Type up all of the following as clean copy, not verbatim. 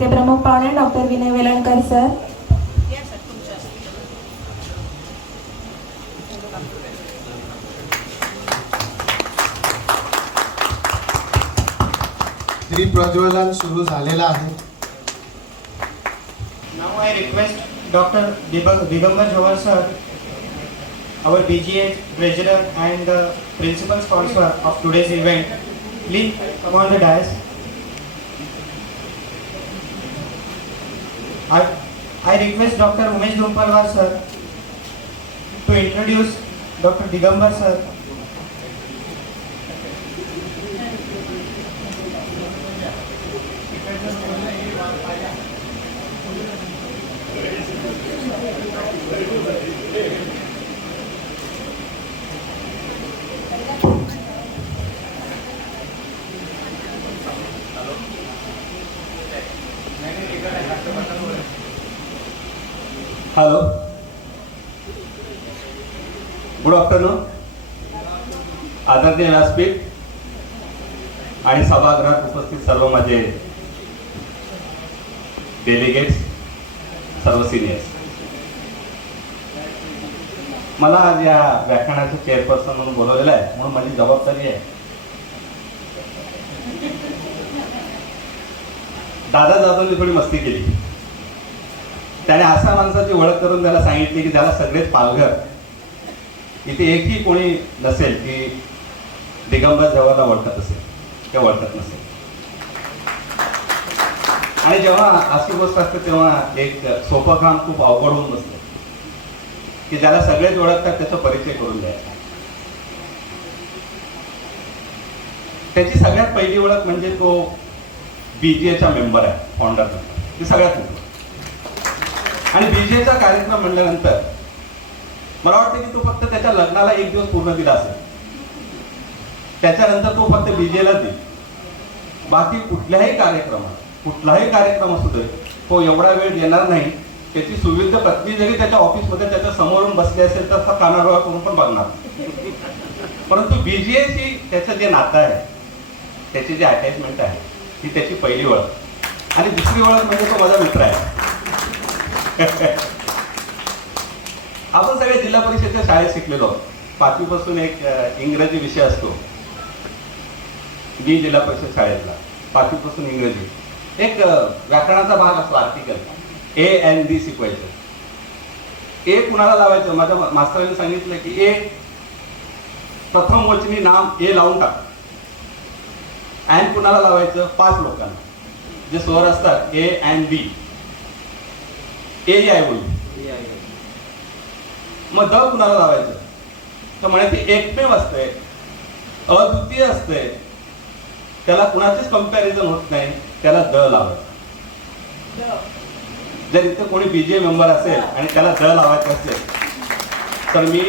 ते प्रमुख पाहुणे डॉक्टर विनय वेलणकर सर. दीप प्रज्वलन सुरू झालेला आहे. Now I request Dr. Digambar Jawar sir, our BGA treasurer and the principal sponsor of today's event, please come on the dais. I request Dr. Umesh Dhumpalwar sir to introduce Dr. Digambar sir. Hello, good afternoon. आदरणीय व्यासपीठ आणि सभागृहात उपस्थित सर्व माझे delegates, सर्व seniors, मला आज या व्याख्यानाचे chairperson म्हणून बोलवलेलं आहे, म्हणून माझी जबाबदारी आहे. दादा जाधवनी थोडी मस्ती केली. त्याने अशा माणसाची ओळख करून त्याला सांगितली की त्याला सगळेच पालघर इथे एकही कोणी नसेल की दिगंबर जवळला ओळखत असेल किंवा ओळखत नसेल. आणि जेव्हा अशी गोष्ट असते तेव्हा एक सोपं काम खूप अवघड होऊन बसतं की ज्याला सगळेच ओळखतात त्याचा परिचय करून द्यायचा. त्याची सगळ्यात पहिली ओळख म्हणजे तो बीजीएचा मेंबर आहे, फाउंडर मेंबर, ती सगळ्यात मोठी. आणि बीजेचा कार्यक्रम म्हणल्यानंतर मला वाटतं की तो फक्त त्याच्या लग्नाला एक दिवस पूर्ण दिला असेल, त्याच्यानंतर तो फक्त बीजेला देईल. बाकी कुठलाही कार्यक्रम असू दे तो एवढा वेळ देणार नाही. त्याची सुविध पत्नी जरी त्याच्या ऑफिसमध्ये त्याच्या समोरून बसली असेल तर कानाडोळा करून पण बघणार. परंतु बीजेची त्याचं जे नातं आहे, त्याची जी अटॅचमेंट आहे, ती त्याची पहिली ओळख. आणि दुसरी ओळख म्हणजे तो माझा मित्र आहे. आपण सगळे जिल्हा परिषदेच्या शाळेत शिकलेलो. 5वी पासून एक इंग्रजी विषय असतो. मी जिल्हा परिषद शाळेतला 5वी पासून इंग्रजी एक व्याकरणाचा भाग असतो, आर्टिकल A&B शिकवायचं. ए कुणाला लावायचं, माझ्या मास्तरांनी सांगितलं की ए प्रथम वचनी नाम ए लावून टाक. अँड कुणाला लावायचं, 5 लोकांना जे स्वर असतात A&B. ए आहे बोलली. मग द कुणाला लावायचं तर म्हणे ते एकमेव असतंय, अद्वितीय असतंय, त्याला कुणाचीच कंपॅरिझन होत नाही, त्याला द लावायचं. जर इथे कोणी बीजे मेंबर असेल आणि त्याला द लावायचं असेल तर मी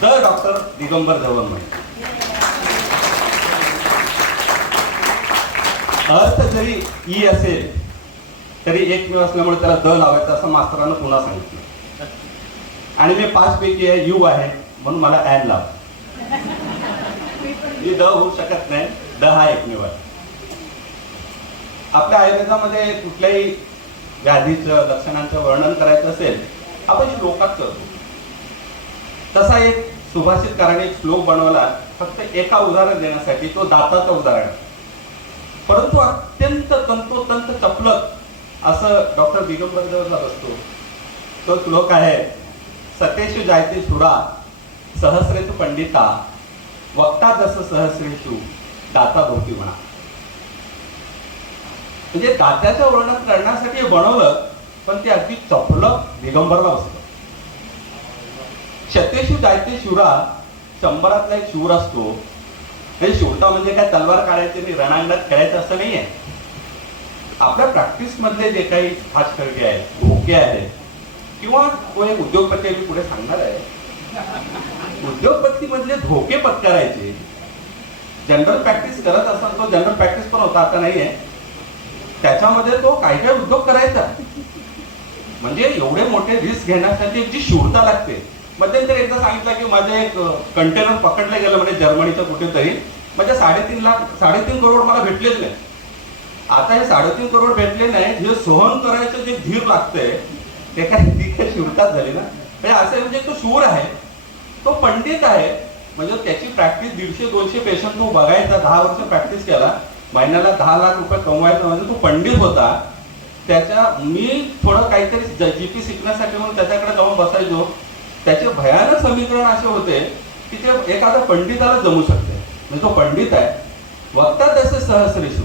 द डॉक्टर दिगंबर जवळ म्हणेन. अर्थ जरी ई असेल तरी एकमेव असल्यामुळे त्याला द लावायचं असं मास्तरानं पुन्हा सांगितलं. आणि मी 5 पैकी आहे, यू आहे, म्हणून मला ॲन लाव. मी द होऊ शकत नाही, द हा एकमेव आहे. आपल्या आयुर्वेदामध्ये कुठल्याही व्याधीचं लक्षणांचं वर्णन करायचं असेल आपण श्लोकात करतो. तसा एक सुभाषितकाराने एक श्लोक बनवला फक्त एका उदाहरण देण्यासाठी, तो दाताचं उदाहरण. परंतु अत्यंत तंतोतंत चपलक असं डॉक्टर दिगंबर जवळचा असतो. तो श्लोक आहे, सतेषु जायते सुरा सहस्रेषु पंडिता वक्ता जस सहस्रेषु दाता भोवती म्हणा. म्हणजे दात्याचं वर्णन करण्यासाठी हे बनवलं, पण ते अगदी चपलक दिगंबरला बसतं. शतेषु जायते शूरा, 100तला एक शूर असतो. हे शूरता म्हणजे काय तलवार काढायची आणि रणांगणात खेळायचं असं नाही आहे. आपल्या प्रॅक्टिस मधले जे काही हात खळगे आहेत, धोके आहेत, किंवा तो एक उद्योगपती मी पुढे सांगणार आहे, उद्योगपती मधले धोके पत्करायचे. जनरल प्रॅक्टिस करत असताना, तो जनरल प्रॅक्टिस पण होता, आता नाहीये, त्याच्यामध्ये तो काय काय उद्योग करायचा. म्हणजे एवढे मोठे रिस्क घेण्यासाठी जी शूरता लागते. मध्यंतरी एकदा सांगितलं की माझे एक कंटेनर पकडलं गेलं म्हणजे जर्मनीचं कुठेतरी, म्हणजे 3.5 करोड मला भेटलेच नाही. आता हे 3.5 करोड भेटले नाही, हे सहन करायचं जे धीर लागतंय ते काय शिवतात झाली ना. म्हणजे असं म्हणजे तो शूर आहे, तो पंडित आहे. म्हणजे त्याची प्रॅक्टिस 150-200 पेशंट तो बघायचा, 10 वर्ष प्रॅक्टिस केला, महिन्याला 10 लाख रुपये कमवायचा, म्हणजे तो पंडित होता. त्याच्या मी थोडं काहीतरी जीपी शिकण्यासाठी म्हणून त्याच्याकडे जाऊन बसायचो. त्याचे भयानक समीकरण असे होते की ते एखाद्या पंडिताला जमू शकते. म्हणजे तो पंडित आहे. वक्ता तसे सहस्रेषु,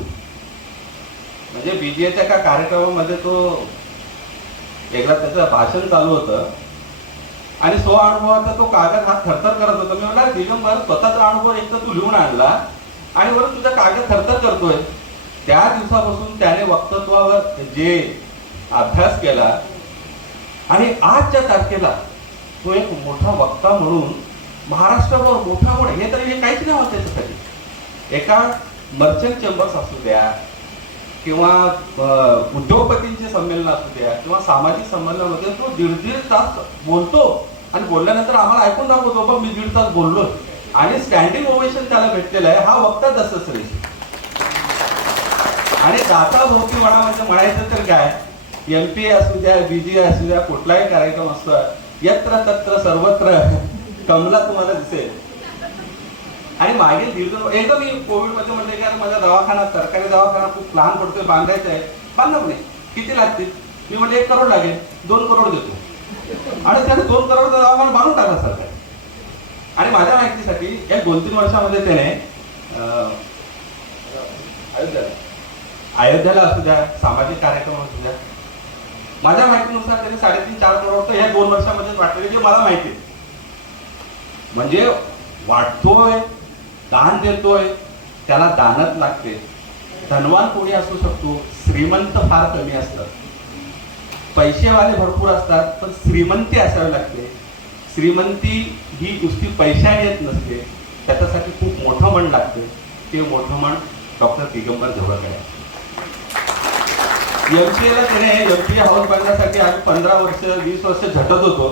म्हणजे बीजीएच्या एका कार्यक्रमामध्ये तो एकदा त्याचं भाषण चालू होतं आणि अनुभवाचा तो कागद हात थरथर करत होता. मी म्हटला दिगंबर, स्वतःचा अनुभव एक तर तू लिहून आणला आणि वरून तुझा कागद थरथर करतोय. त्या दिवसापासून त्याने वक्तत्वावर जे अभ्यास केला आणि आजच्या तारखेला तो एक मोठा वक्ता म्हणून महाराष्ट्रावर मोठा मोठा, हे तरी हे काहीच नाही होत त्याच्यासाठी. एका मर्चंट चेंबर्स असू द्या किंवा उद्योगपतींचे संमेलन असू द्या किंवा सामाजिक संमेलनामध्ये तो 1.5 तास बोलतो आणि बोलल्यानंतर आम्हाला ऐकून दाखवतो, बघ मी 1.5 तास बोललो आणि स्टँडिंग ओवेशन त्याला भेटलेलं आहे. हा वक्ता दसश्रेष्ठ. आणि दाता भोवती म्हणा, म्हणजे म्हणायचं तर काय, MP असू द्या, BG असू द्या, कुठलाही कार्यक्रम असतो, यत्र तत्र सर्वत्र कमला तुम्हाला दिसेल. आणि मागील एकदा मी कोविडमध्ये म्हणले की अरे माझा दवाखाना, सरकारी दवाखाना खूप लहान पडतोय, बांधायचा आहे. बांधणार नाही, किती लागतील? मी म्हणले 1 करोड लागेल, 2 करोड देतो. आणि त्याने 2 करोडचा दवाखाना बांधून टाकला सरकार. आणि माझ्या माहितीसाठी या 2-3 वर्षामध्ये त्याने अयोध्याला असू द्या, सामाजिक कार्यक्रम असू द्या, माझ्या माहितीनुसार त्याने 3.5-4 करोड या 2 वर्षामध्ये वाटलेले, जे मला माहिती आहे. म्हणजे वाटतोय, दान देतोय, त्याला दानच लागते. धनवान कोणी असू शकतो, श्रीमंत फार कमी असतात. पैसेवाले भरपूर असतात, पण श्रीमंती असावी लागते. श्रीमंती ही नुसती पैशाने येत नसते, त्याच्यासाठी खूप मोठं मन लागते. ते मोठं मन डॉक्टर दिगंबर झवळकर आहे. MCA त्याने MCA हाऊस बांधण्यासाठी आम्ही 15 वर्ष 20 वर्ष झटत होतो.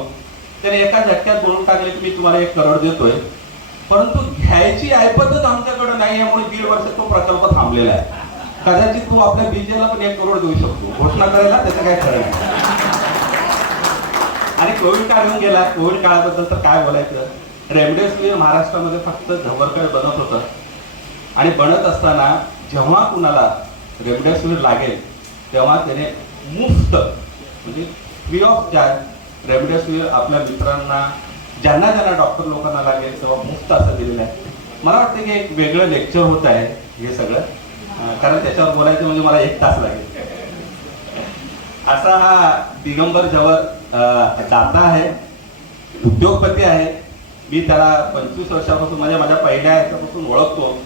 त्याने एका झटक्यात बोलून टाकले की मी तुम्हाला 1 करोड देतोय, परंतु घ्यायची ऐपतच आमच्याकडे नाही, यामुळे 1.5 वर्ष तो प्रकल्प थांबलेला आहे. कदाचित तू आपल्या बीजेला पण 1 करोड देऊ शकतो, घोषणा करायला त्याचं काय खरं नाही. आणि कोविड काळ येऊन गेला. कोविड काळाबद्दल तर काय बोलायचं. रेमडेसिवीर महाराष्ट्रामध्ये फक्त झवरकर बनत होतं आणि बनत असताना जेव्हा कुणाला रेमडेसिवीर लागेल तेव्हा त्याने मुफ्त, म्हणजे फ्री ऑफ चार्ज रेमडेसिवीर आपल्या मित्रांना, ज्यांना ज्यांना डॉक्टर लोकांना लागेल तेव्हा मुफ्त असं दिलेलं आहे. मला वाटतं की एक वेगळं लेक्चर होत आहे हे सगळं, कारण त्याच्यावर बोलायचं म्हणजे मला 1 तास लागेल. असा हा दिगंबर झवळ दाता आहे, उद्योगपती आहे. मी त्याला 25 वर्षापासून म्हणजे माझ्या पहिल्या ह्याच्यापासून ओळखतो.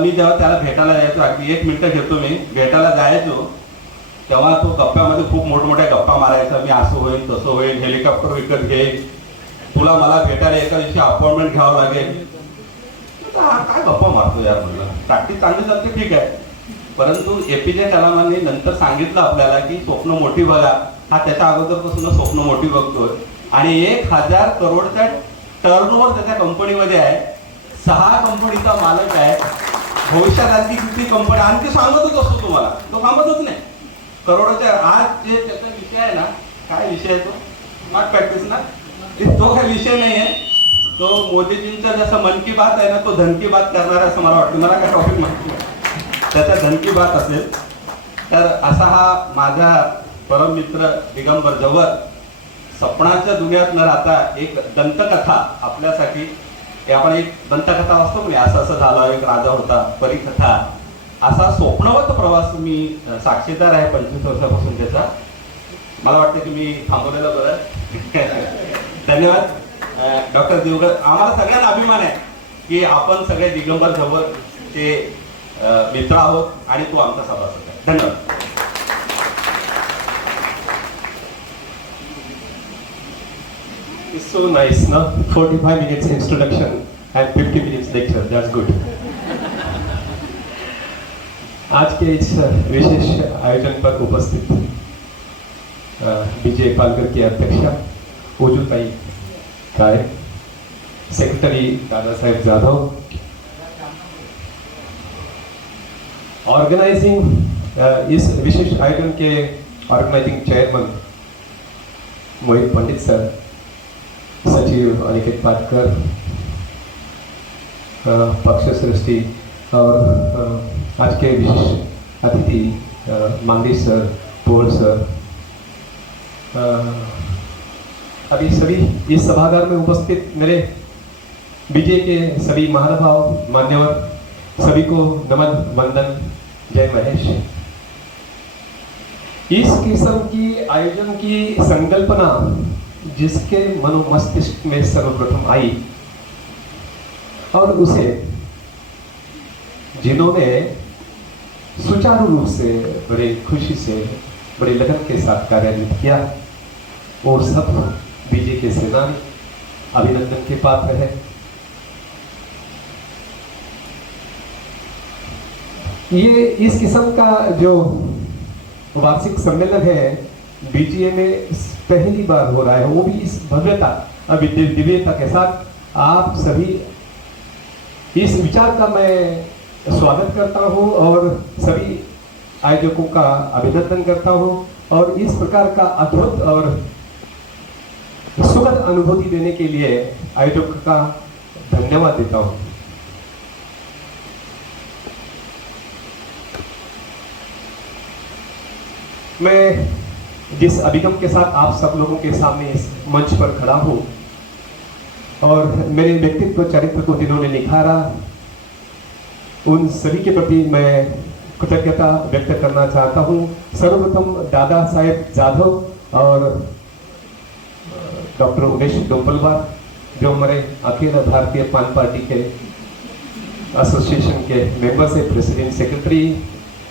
मी जेव्हा त्याला भेटायला जायचो, अगदी 1 मिनिटं घेतो, मी भेटायला जायचो तेव्हा तो गप्प्यामध्ये खूप मोठमोठ्या गप्पा मारायचा. मी असं होईल, तसं होईल, हेलिकॉप्टर विकत घेईल, तुला मला भेटायला एका दिवशी अपॉइंटमेंट घ्यावं लागेल. हा काय गप्पा मारतो यार म्हणलं. प्रॅक्टिस चांगली चालते ठीक आहे, परंतु APJ कलामांनी नंतर सांगितलं आपल्याला की स्वप्न मोठी बघा. हा त्याच्या अगोदरपासून स्वप्न मोठी बघतोय आणि 1000 करोडचा टर्नओव्हर त्याच्या कंपनीमध्ये आहे. 6 कंपनीचा मालक आहे. भविष्यात आणखी किती कंपनी आणखी सांगतच असतो तुम्हाला, तो सांगतच नाही. करोडाच्या आज जे त्याचा विषय आहे ना, काय विषय आहे तो, नॉट प्रॅक्टिस ना, तो काही विषय नाही आहे. तो मोदीजींचा जसं मन की बात आहे ना, तो धन की बात करणार आहे असं मला वाटतं. मला काय टॉपिक माहिती नाही, त्याचा धन की बात असेल. तर असा हा माझा परममित्र दिगंबर झवळ स्वप्नाच्या दुनियात न राहता एक दंतकथा आपल्यासाठी, आपण एक दंतकथा वाचतो की असं असं झालं, एक राजा होता, परिकथा, असा स्वप्नवत प्रवास मी साक्षीदार आहे 25 वर्षापासून त्याचा. मला वाटतं की मी थांबवलेलं बरं. धन्यवाद डॉक्टर दिगंबर. आम्हाला सगळ्यांना अभिमान आहे की आपण सगळे दिगंबर झवळ चे मित्र आहोत आणि तो आमचा सभासद आहे. धन्यवाद. It's so nice, no? 45 minutes introduction and 50 minutes lecture. That's good. आज के इस विशेष आयोजन पर उपस्थित BJ पालकर की अध्यक्षा ओजूताई गायक, सेक्रेटरी दादा साहेब जाधव, ऑर्गेनाइजिंग इस विशेष आयोजन के ऑर्गेनाइजिंग चेयरमैन मोहित पंडित सर, सचिव अनिकेत पाटकर, पक्ष सृष्टि और आज के विशेष अतिथि मांगदेश सर, पोल सर, अभी सभी इस सभागार में उपस्थित मेरे बीजे के सभी महानुभाव, मान्यवर, सभी को नमन वंदन, जय महेश। इस किस्म की आयोजन की संकल्पना जिसके मनोमस्तिष्क में सर्वप्रथम आई और उसे जिन्होंने सुचारू रूप से, बड़े खुशी से, बड़े लगन के साथ कार्यान्वित किया, वो सब बीजे के सेनानी अभिनंदन के पात्र है। ये इस किस्म का जो वार्षिक सम्मेलन है बीजीए में पहली बार हो रहा है, वो भी इस भव्यता, दिव्यता के साथ। आप सभी इस विचार का मैं स्वागत करता हूं और सभी आयोजकों का अभिनंदन करता हूं और इस प्रकार का अद्भुत और सुखद अनुभूति देने के लिए आयोजक का धन्यवाद देता हूं। मैं जिस अभिगम के साथ आप सब लोगों के सामने इस मंच पर खड़ा हूं और मेरे व्यक्तित्व चरित्र को जिन्होंने निखारा, उन सभी के प्रति मैं कृतज्ञता व्यक्त करना चाहता हूं। सर्वप्रथम दादा साहेब जाधव और डॉक्टर उमेश डोंपलवार, जो हमारे अखिल भारतीय पान पार्टी के एसोसिएशन के मेंबर्स है, प्रेसिडेंट, सेक्रेटरी,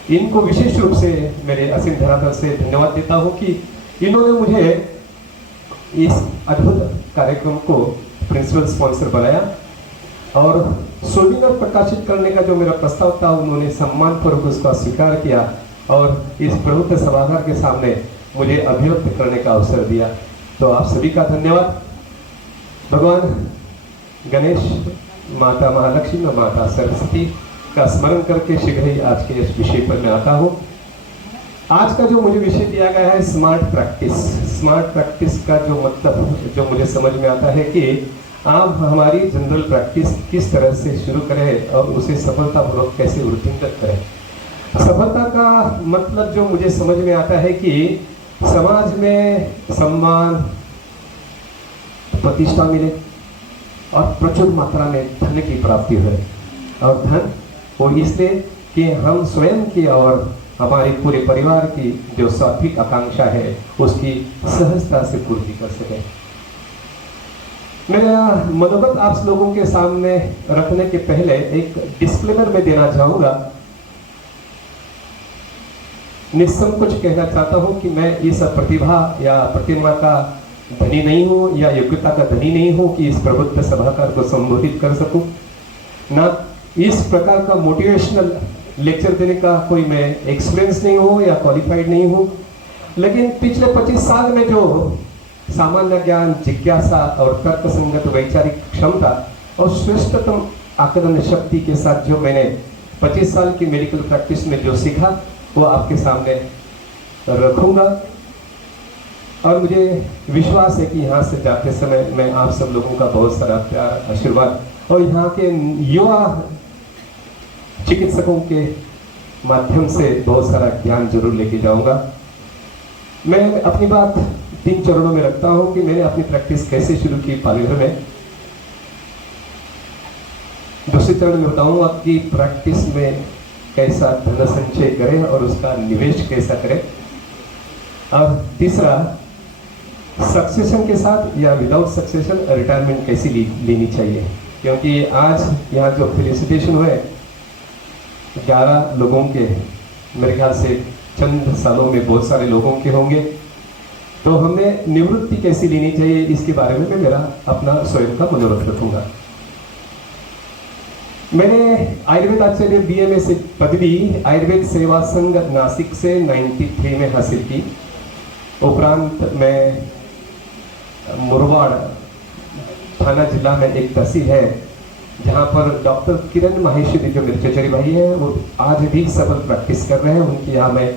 इनको विशेष रूप से मेरे असीम धरातल से धन्यवाद देता हूं कि इन्होंने मुझे इस अद्भुत कार्यक्रम को प्रिंसिपल स्पॉन्सर बनाया और सोविनर प्रकाशित करने का जो मेरा प्रस्ताव था, उन्होंने सम्मानपूर्वक उसका स्वीकार किया और इस प्रभुत्व सभागार के सामने मुझे अभिव्यक्त करने का अवसर दिया। तो आप सभी का धन्यवाद। भगवान गणेश, माता महालक्ष्मी और माता सरस्वती का स्मरण करके शीघ्र ही आज के इस विषय पर मैं आता हूँ। आज का जो मुझे विषय दिया गया है स्मार्ट प्रैक्टिस। स्मार्ट प्रैक्टिस का जो मतलब जो मुझे समझ में आता है कि आप हमारी जनरल प्रैक्टिस किस तरह से शुरू करें और उसे सफलतापूर्वक कैसे वृद्धिंगत करें। सफलता का मतलब जो मुझे समझ में आता है कि समाज में सम्मान, प्रतिष्ठा मिले और प्रचुर मात्रा में धन की प्राप्ति हो, और धन वो इसलिए कि हम स्वयं की और हमारे पूरे परिवार की जो सात्विक आकांक्षा है उसकी सहजता से पूर्ति कर सके। मेरा मनोगत आप लोगों के सामने रखने के पहले एक डिस्क्लेमर में देना चाहूंगा। निसंकोच कहना चाहता हूं कि मैं इस प्रतिभा या प्रतिभा का धनी नहीं हूं या योग्यता का धनी नहीं हूं कि इस प्रबुद्ध सभागार को संबोधित कर सकूं, ना इस प्रकार का मोटिवेशनल लेक्चर देने का कोई मैं एक्सपीरियंस नहीं हूं या क्वालिफाइड नहीं हूं। लेकिन पिछले 25 साल में जो सामान्य ज्ञान, जिज्ञासा और तर्क संगत वैचारिक क्षमता और श्रेष्ठतम आकलन शक्ति के साथ जो मैंने 25 साल की मेडिकल प्रैक्टिस में जो सीखा वो आपके सामने रखूंगा। और मुझे विश्वास है कि यहाँ से जाते समय मैं आप सब लोगों का बहुत सारा प्यार, आशीर्वाद और यहाँ के युवा चिकित्सकों के माध्यम से बहुत सारा ज्ञान जरूर लेके जाऊंगा। मैं अपनी बात 3 चरणों में रखता हूं कि मैंने अपनी प्रैक्टिस कैसे शुरू की पालघर में। दूसरे चरण में बताऊंगा कि प्रैक्टिस में कैसा धन संचय करें और उसका निवेश कैसा करें। और तीसरा, सक्सेशन के साथ या विदाउट सक्सेशन रिटायरमेंट कैसी लेनी चाहिए, क्योंकि आज यहाँ जो फेलिसिटेशन हुए 11 लोगों के, मेरे ख्याल से चंद सालों में बहुत सारे लोगों के होंगे, तो हमें निवृत्ति कैसी लेनी चाहिए इसके बारे में मैं मेरा अपना स्वयं का मनोरथ रखूंगा। मैंने आयुर्वेद आचार्य BMA से पदवी आयुर्वेद सेवा संघ नासिक से 93 में हासिल की। उपरांत मैं मुरबाड़ थाना जिला में एक तहसील है जहाँ पर डॉक्टर किरण माहेश्वरी जो मेरे चचेरी भाई है वो आज भी सबल प्रैक्टिस कर रहे हैं। उनकी यहाँ मैं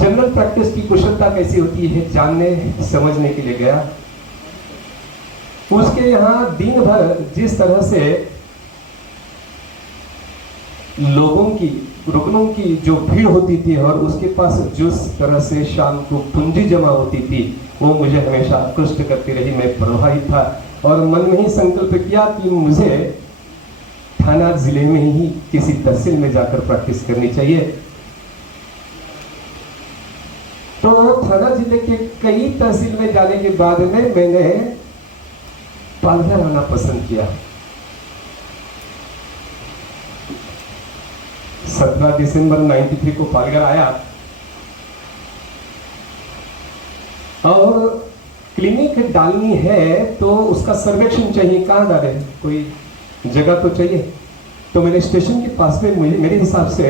जनरल प्रैक्टिस की कुशलता कैसी होती है जानने समझने के लिए गया। उसके यहाँ दिन भर जिस तरह से लोगों की रुकनों की जो भीड़ होती थी और उसके पास जिस तरह से शाम को पूंजी जमा होती थी वो मुझे हमेशा आकृष्ट करती रही। मैं प्रभावित था और मन में ही संकल्प किया कि मुझे थाना जिले में ही किसी तहसील में जाकर प्रैक्टिस करनी चाहिए। तो थाना जिले के कई तहसील में जाने के बाद में मैंने पालघर आना पसंद किया। 17 दिसंबर 93 को पालघर आया और क्लिनिक डालनी है तो उसका सर्वेक्षण चाहिए, कहाँ डाले, कोई जगह तो चाहिए। तो मेरे स्टेशन के पास में मुझे मेरे हिसाब से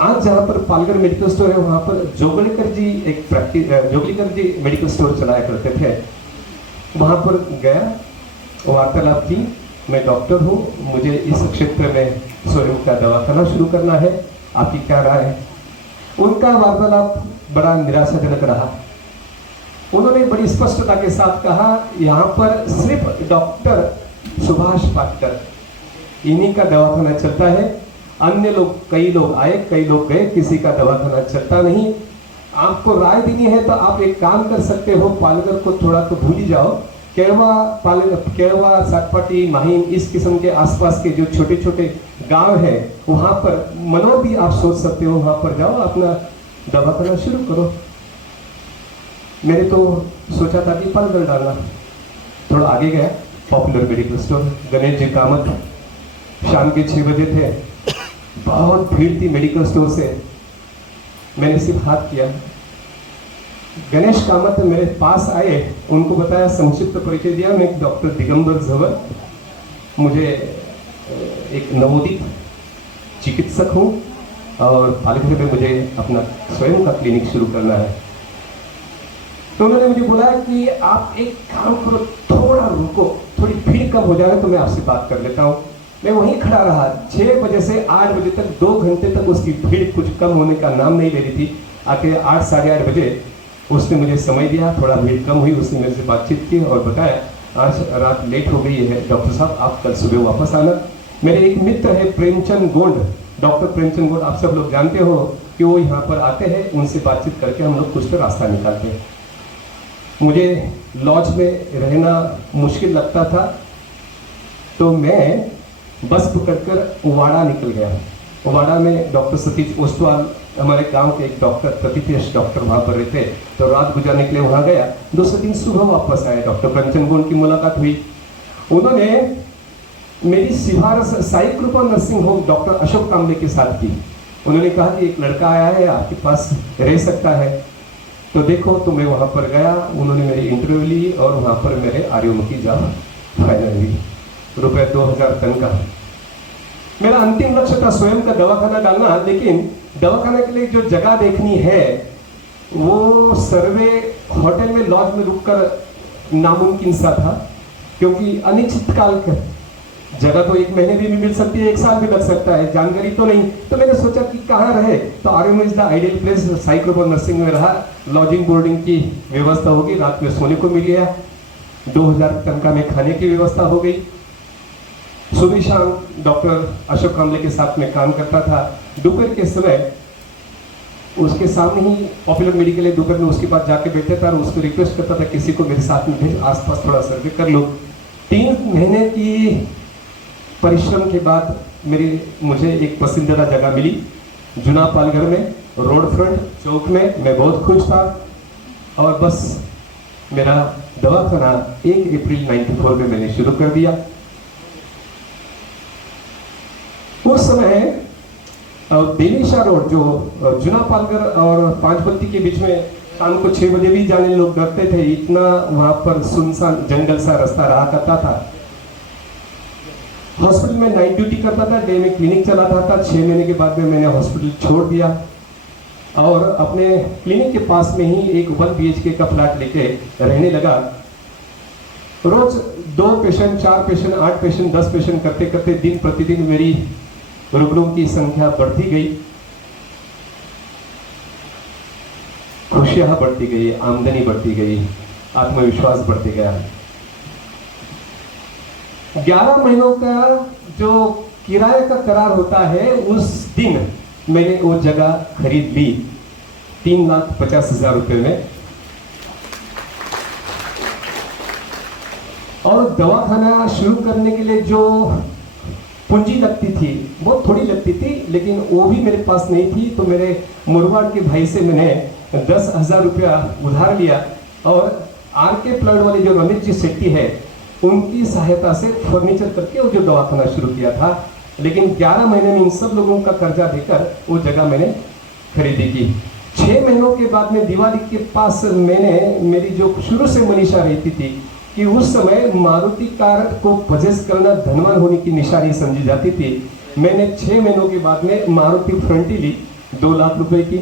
आज जहाँ पर पालघर मेडिकल स्टोर है वहाँ पर जोगलीकर जी मेडिकल स्टोर चलाया करते थे। वहाँ पर गया, वार्तालाप की, मैं डॉक्टर हूँ, मुझे इस क्षेत्र में स्वयं का दवाखाना शुरू करना है, आपकी क्या राय है। उनका वार्तालाप बड़ा निराशाजनक रहा। उन्होंने बड़ी स्पष्टता के साथ कहा यहाँ पर सिर्फ डॉक्टर सुभाष पाटकर इन्हीं का दवाखाना चलता है, अन्य लोग कई लोग आए कई लोग गए, किसी का दवाखाना चलता नहीं। आपको राय देनी है तो आप एक काम कर सकते हो, पालघर को थोड़ा तो भूल ही जाओ, केरवा सातपाटी माहिम इस किस्म के आसपास के जो छोटे छोटे गांव है वहां पर मनोर भी आप सोच सकते हो, वहां पर जाओ अपना दवाखाना शुरू करो। मैंने तो सोचा था कि पालघर डालना। थोड़ा आगे गया, popular medical store, Ganesh ji Kamat, शाम के 6 बजे थे, बहुत भीड़ थी मेडिकल स्टोर से। मैंने सिर्फ हाथ किया, गणेश कामत मेरे पास आए, उनको बताया, संक्षिप्त परिचय दिया, मैं डॉक्टर दिगंबर झंवर, मुझे एक नवोदित चिकित्सक हूँ और पालघर में मुझे अपना स्वयं का क्लिनिक शुरू करना है। तो उन्होंने मुझे बोला कि आप एक काम करो, थोड़ा रुको, थोड़ी भीड़ कम हो जाए तो मैं आपसे बात कर लेता हूँ। मैं वहीं खड़ा रहा, 6 बजे से 8 बजे तक 2 घंटे तक उसकी भीड़ कुछ कम होने का नाम नहीं ले रही थी। आके 8 साढ़े 8 बजे उसने मुझे समय दिया, थोड़ा भीड़ कम हुई, उसने मेरे से बातचीत की और बताया आज रात लेट हो गई है डॉक्टर साहब, आप कल सुबह वापस आना। मेरे एक मित्र है प्रेमचंद गोंड, डॉक्टर प्रेमचंद गोंड, आप सब लोग जानते हो कि वो यहाँ पर आते हैं, उनसे बातचीत करके हम लोग कुछ तो रास्ता निकालते हैं। मुझे लॉज में रहना मुश्किल लगता था तो मैं बस पकड़कर वाड़ा निकल गया। वाड़ा में डॉक्टर सतीश ओसवाल हमारे गांव के एक डॉक्टर, प्रतिपेश डॉक्टर वहाँ पर रहते, तो रात गुजारने के लिए वहाँ गया। दूसरे दिन सुबह वापस आया, डॉक्टर प्रेमचंद गोंड की मुलाकात हुई। उन्होंने मेरी सिफारिश साई कृपा नर्सिंग होम डॉक्टर अशोक कामले के साथ की। उन्होंने कहा कि एक लड़का आया है आपके पास रह सकता है, तो देखो। तो मैं वहाँ पर गया, उन्होंने मेरी इंटरव्यू ली और वहाँ पर मेरे आर्योमुखी जा फाइनली रुपये 2000 टन का। मेरा अंतिम लक्ष्य था स्वयं का दवाखाना डालना, लेकिन दवाखाने के लिए जो जगह देखनी है वो सर्वे होटल में लॉज में रुककर नामुमकिन सा था, क्योंकि अनिश्चित काल का जगह तो 1 महीने भी मिल सकती है, 1 साल भी लग सकता है, जानकारी तो नहीं। तो मैंने सोचा कि कहाँ रहे, तो Aryam is the ideal place. Sai कृपा नर्सिंग में रहा, लॉजिंग बोर्डिंग की व्यवस्था होगी, रात में सोने को मिल गया, 2000 टन का में खाने की व्यवस्था हो गई। सुबह शाम डॉक्टर अशोक कामले के साथ में काम करता था। दोपहर के समय उसके सामने ही पॉपुलर मेडिकल है, दोपहर में उसके पास जाके बैठता था और उसको रिक्वेस्ट करता था किसी को मेरे साथ में भेज, आसपास थोड़ा सर्वे कर लो। 3 महीने की परिश्रम के बाद मुझे एक पसंदीदा जगह मिली जुना पालघर में, रोड फ्रंट चौक में। मैं बहुत खुश था और बस मेरा दवाखाना 1 अप्रैल 94 में मैंने शुरू कर दिया। उस समय बेनीशा रोड जो जुना पालघर और 5 बत्ती के बीच में शाम को 6 बजे भी जाने लोग डरते थे, इतना वहां पर सुनसान जंगल सा रास्ता रहा करता था। हॉस्पिटल में नाइट ड्यूटी करता था, डे में क्लिनिक चलाता था। 6 महीने के बाद में मैंने हॉस्पिटल छोड़ दिया और अपने क्लिनिक के पास में ही एक 1 BHK का फ्लैट लेके रहने लगा। रोज 2 पेशेंट, 4 पेशेंट, 8 पेशेंट, 10 पेशेंट करते करते दिन प्रतिदिन मेरी रुग्णों की संख्या बढ़ती गई, खुशियां बढ़ती गई, आमदनी बढ़ती गई, आत्मविश्वास बढ़ते गया। 11 महीनों का जो किराए का करार होता है, उस दिन मैंने वो जगह खरीद ली 3,50,000 रुपए में। और दवाखाना शुरू करने के लिए जो पूंजी लगती थी वो थोड़ी लगती थी, लेकिन वो भी मेरे पास नहीं थी। तो मेरे मुरवाड़ के भाई से मैंने 10,000 रुपया उधार लिया और आर के प्लांट वाले जो रमेश जी शेट्टी है उनकी सहायता से फर्नीचर करके वो जो दवाखाना शुरू किया था। लेकिन 11 महीने में इन सब लोगों का कर्जा देकर वो जगह मैंने खरीदी की। 6 महीनों के बाद में दिवाली के पास मैंने, मेरी जो शुरू से मनीषा रहती थी कि उस समय मारुति कार को पजेस करना धनवान होने की निशानी समझी जाती थी। मैंने 6 महीनों के बाद में मारुति फ्रंटी ली 2 लाख रुपए की।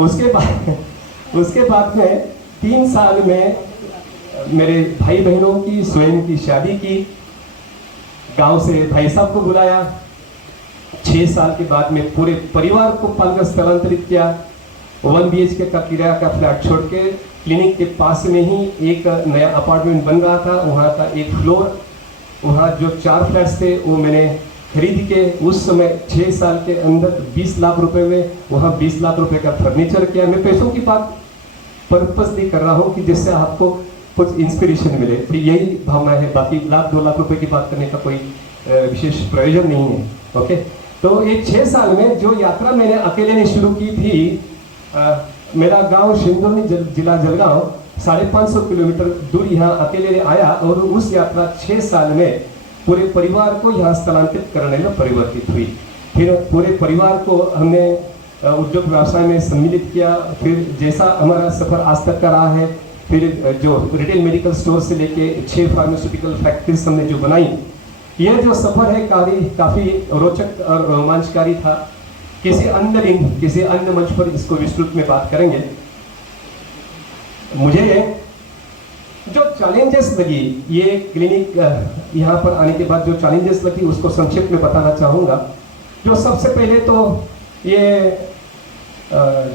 उसके बाद में 3 साल में मेरे भाई बहनों की स्वयं की शादी की, गांव से भाई साहब को बुलाया। 6 साल के बाद में पूरे परिवार को पालकर स्थलांतरित किया। 1 BHK का किराया का फ्लैट छोड़ के क्लिनिक के पास में ही एक नया अपार्टमेंट बन रहा था, वहाँ का एक फ्लोर, वहाँ जो 4 फ्लैट्स थे वो मैंने खरीद के उस समय 6 साल के अंदर 20 लाख रुपए में वहाँ 20 लाख रुपए का फर्नीचर किया। मैं पैसों की बात पर्पसली कर रहा हूँ कि जिससे आपको कुछ इंस्पिरेशन मिले, तो यही भावना है। बाकी 1-2 लाख रुपए की बात करने का कोई विशेष प्रयोजन नहीं है। ओके, तो ये 6 साल में जो यात्रा मैंने अकेले ने शुरू की थी, मेरा गांव शिंदोनी जिला जलगांव 550 किलोमीटर दूर यहाँ अकेले आया और उस यात्रा 6 साल में पूरे परिवार को यहाँ स्थलांतरित करने में परिवर्तित हुई। फिर पूरे परिवार को हमने उद्योग व्यवसाय में सम्मिलित किया। फिर जैसा हमारा सफर आज तक का रहा है, फिर जो रिटेल मेडिकल स्टोर से लेके 6 फार्मास्यूटिकल फैक्ट्रीज हमने जो बनाई, यह जो सफर है काफी रोचक और रोमांचकारी था। किसी अन्य दिन, किसी अन्य मंच पर इसको विस्तृत में बात करेंगे। मुझे जो चैलेंजेस लगी, ये क्लिनिक यहाँ पर आने के बाद जो चैलेंजेस लगी उसको संक्षेप में बताना चाहूँगा। जो सबसे पहले तो ये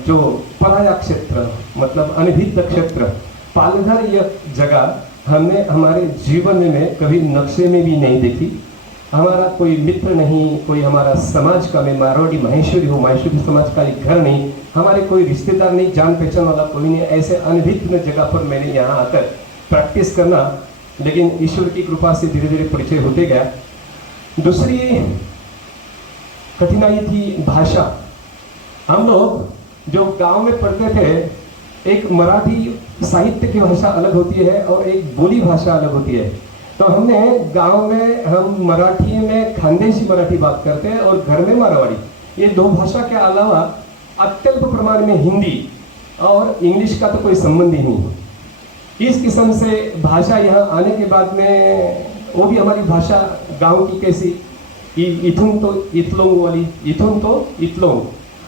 जो पराया क्षेत्र, मतलब अनभिज्ञ क्षेत्र, पालघर यह जगह हमने हमारे जीवन में कभी नक्शे में भी नहीं देखी। हमारा कोई मित्र नहीं, कोई हमारा समाज का, मैं मारवाड़ी माहेश्वरी हूँ, माहेश्वरी समाज का एक घर नहीं, हमारे कोई रिश्तेदार नहीं, जान पहचान वाला कोई नहीं। ऐसे अनभिज्ञ जगह पर मैंने यहाँ आकर प्रैक्टिस करना, लेकिन ईश्वर की कृपा से धीरे धीरे परिचय होते गया। दूसरी कठिनाई थी भाषा। हम लोग जो गांव में पढ़ते थे, एक मराठी साहित्य की भाषा अलग होती है और एक बोली भाषा अलग होती है। तो हमने गांव में हम मराठी में खानदेशी मराठी बात करते हैं और घर में मारवाड़ी। ये 2 भाषा के अलावा अत्यल्प प्रमाण में हिंदी और इंग्लिश का तो कोई संबंध ही नहीं। इस किस्म से भाषा यहाँ आने के बाद में वो भी हमारी भाषा गांव की कैसी, इथुन तो इतलोंग वाली, इथुन तो इतलोंग,